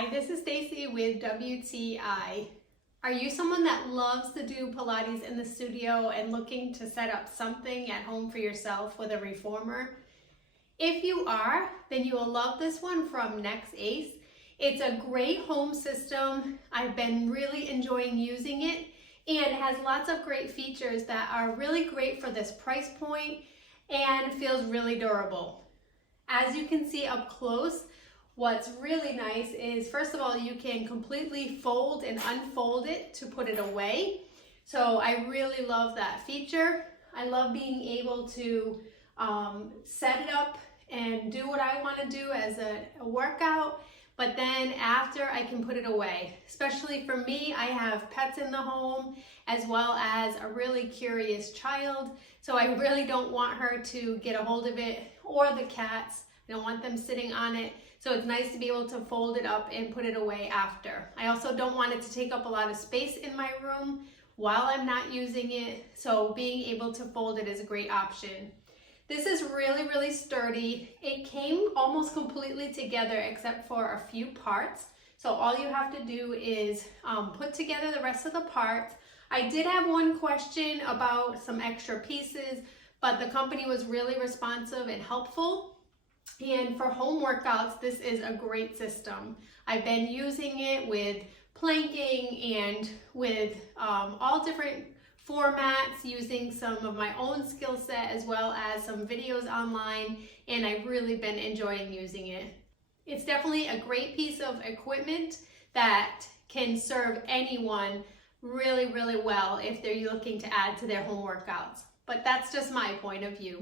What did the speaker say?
Hi, this is Stacy with WTI. Are you someone that loves to do Pilates in the studio and looking to set up something at home for yourself with a reformer? If you are, then you will love this one from NextAce. It's a great home system. I've been really enjoying using it, and it has lots of great features that are really great for this price point and feels really durable. As you can see up close, what's really nice is, first of all, you can completely fold and unfold it to put it away. So I really love that feature. I love being able to set it up and do what I want to do as a workout, but then after I can put it away. Especially for me, I have pets in the home as well as a really curious child, so I really don't want her to get a hold of it, or the cats. I don't want them sitting on it. So it's nice to be able to fold it up and put it away after. I also don't want it to take up a lot of space in my room while I'm not using it, so being able to fold it is a great option. This is really, really sturdy. It came almost completely together except for a few parts. So all you have to do is put together the rest of the parts. I did have one question about some extra pieces, but the company was really responsive and helpful. And for home workouts, this is a great system. I've been using it with planking and with all different formats, using some of my own skill set as well as some videos online, and I've really been enjoying using it. It's definitely a great piece of equipment that can serve anyone really, really well if they're looking to add to their home workouts. But that's just my point of view.